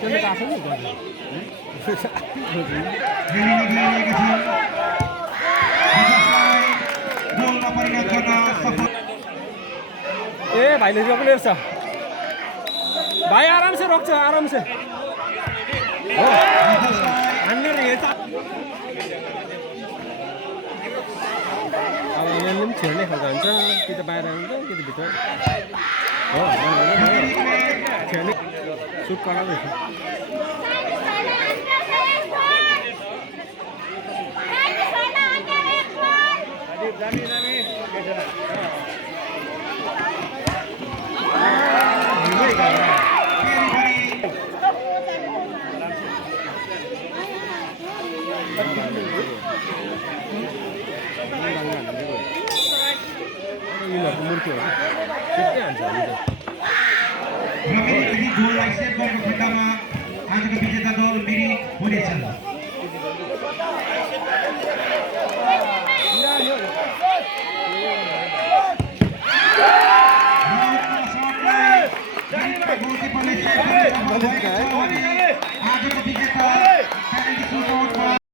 त्यसले त आफै नि गर्छ ए भाइले रोक्ने रहेछ भाइ आराम से रोक्छ आराम से हो हान्ने रे अब यहाँले पनि छेड्ने खालको हुन्छ कि त बाहिर हुन्छ कि त भित्र हो छेड्ने सुट कराउँदैछ गोललाई सेट गरेको खण्डमा आजको विजेता दल मिरिक हुनेछन्